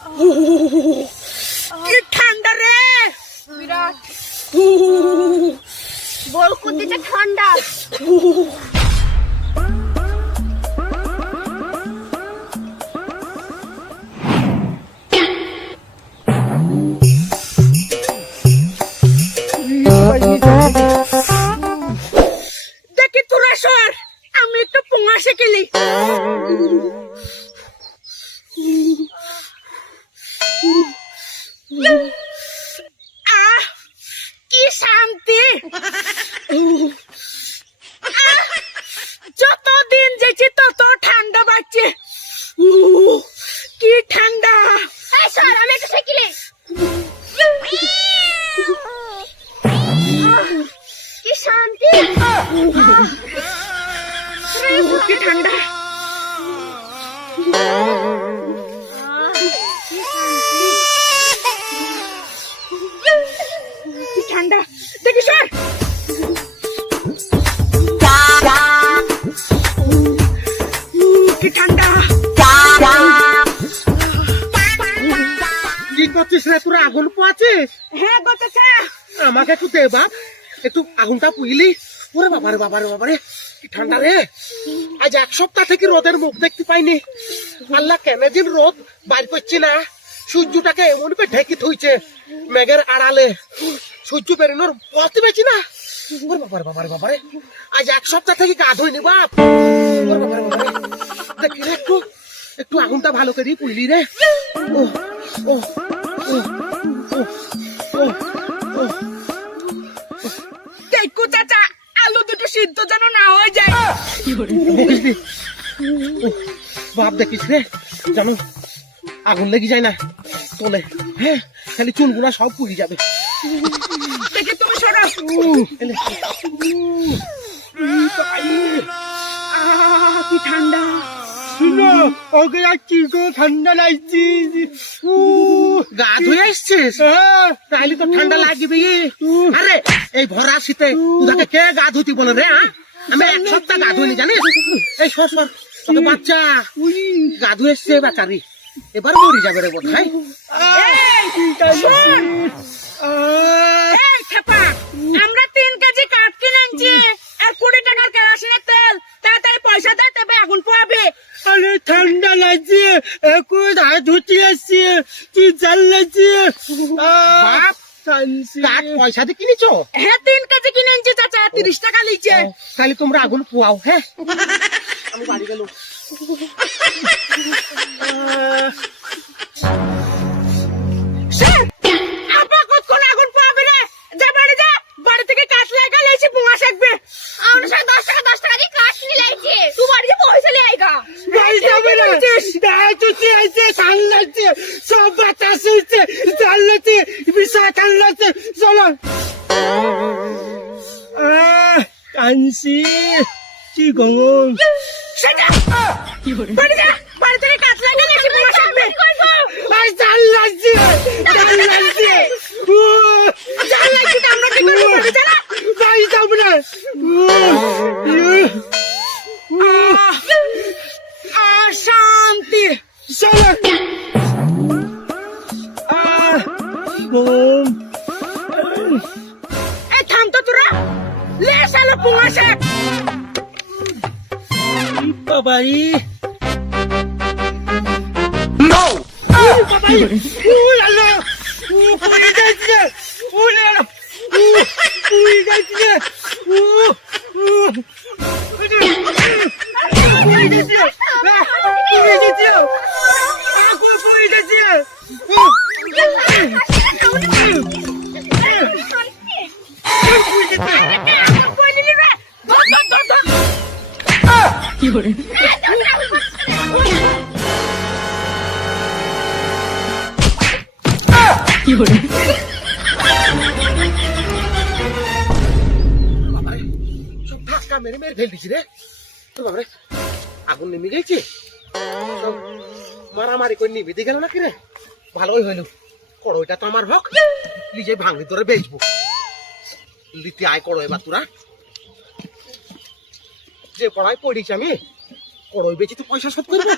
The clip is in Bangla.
কি ঠান্ডা রে বিরাট বল কুদিতে ঠান্ডা। দেখি তোরা সর, আমি একটু পোঙা শিখেলি। কি শান্তি! যতদিন যেছি তত ঠান্ডা বাড়ছে। কি ঠান্ডা! স্যার আমি একটু শিখলি। কি শান্তি! কি ঠান্ডা! কি ঠান্ডা! দেখি সর! কি ঠান্ডা! কি করছিস রে, তোরা আগুন পোয়াছিস? হ্যাঁ গোতেছে। আমাকে একটু দে বাপ, একটু আগুনটা পুইলি। ওরে বাবারে বাবারে বাবারে, কি ঠান্ডা রে! আজ এক সপ্তাহ থেকে রোদের মুখ দেখতে পাইনি। আল্লাহ কেন দিন রোদ বাইর করছে না, সূর্যটাকে এমন করে ঢেকে থইছে মেঘের আড়ালে, সূর্য বেরোনোর পথ পেয়েছি না। ওরে বাবারে বাবারে বাবারে, আজ এক সপ্তাহ থেকে গা ধুইনি বাপ। ওরে বাবারে বাবারে, দেখি রে একটু একটু আগুনটা ভালো করে পুইলি রে। ও ও ও ও ও দেখো চাচা, আলু দুটো সিদ্ধ যেন না হয়ে যায়। বুঝলি বাপ, দেখিস রে জানো আগুন লেগে যায় না তোলে, হ্যাঁ খালি চুলগুলা সব পুড়ে যাবে। দেখি তুমি সরো। কি ঠান্ডা! ওকে কি ঠান্ডা লাগছে। গা ধুয়ে আসছিস? তাহলে তো ঠান্ডা লাগবে। আরে এই ভরা শীতে তোকে কে গা ধুতি বলে রে? আমি এক সপ্তাহ গা ধুইনি জানিস। এই সর সর, তোকে বাচ্চা গা ধুয়ে এসছে বাচ্চারি, এবার মরে যাবে রে বোধ হয়। আমরা 3 কেজি কাঠ কিনে আনছি আর 20 টাকার কেরোসিনের তেল। তাড়াতাড়ি পয়সা দে, তবে আগুন পোয়াবে। আরে ঠান্ডা লাগছে, এখন হাত ধুতে আসছে, কি জাল লাগছে। বাপ কাঠ পয়সা দিয়ে কিনেছ? হ্যাঁ 3 কেজি কিনে আনছি চাচা, 30 টাকা লিখছে। তাহলে তোমরা আগুন পোয়াও। হ্যাঁ আমি বাড়ি গেল। আপা কতক্ষণ আগুন পোয়াবে রে? যা বাড়ি যা, বাড়ি থেকে কাঠ লাগা লেছি পোঙা শিখবে। আমার সাথে 10 টাকা দিয়ে কাঠ নিয়ে লাইছে, তুই বাড়িতে পয়সা নিয়ে আইগা। বাড়ি যাবে না, দাঁড় চুচি আছে, ঠান লাগছে, সব বাতাস হচ্ছে, জাল লাগছে, বিষা ঠান লাগছে। চলো কানসি, কি গরম। বাড়ি যা, বাড়ি থেকে কাঠ লাগা লেছি পোঙা শিখবে। জাল লাগছে, জাল লাগছে, জাল লাগছে তো আমরা কি করবো? বাড়ি যা না। বাড়ি যাবো না। শান্তি। চলো গরম। এই থাম তো তোরা, লে শালা পোঙা শেখ। বাবাই মেরে মেরে ফেল দিছি রে। তো বাবারে আগুন নেমে গেছে, সব মারামারি করে নিভে গেল নাকি রে? ভালোই হইল, কড়ইটা তো আমার হক, নিজে ভাঙি ধরে বেচবো। লিতে আয় কড়ই বা তোরা, যে পড়ায় পড়িছি আমি, কড়ই বেচি তো পয়সা শোধ করবো।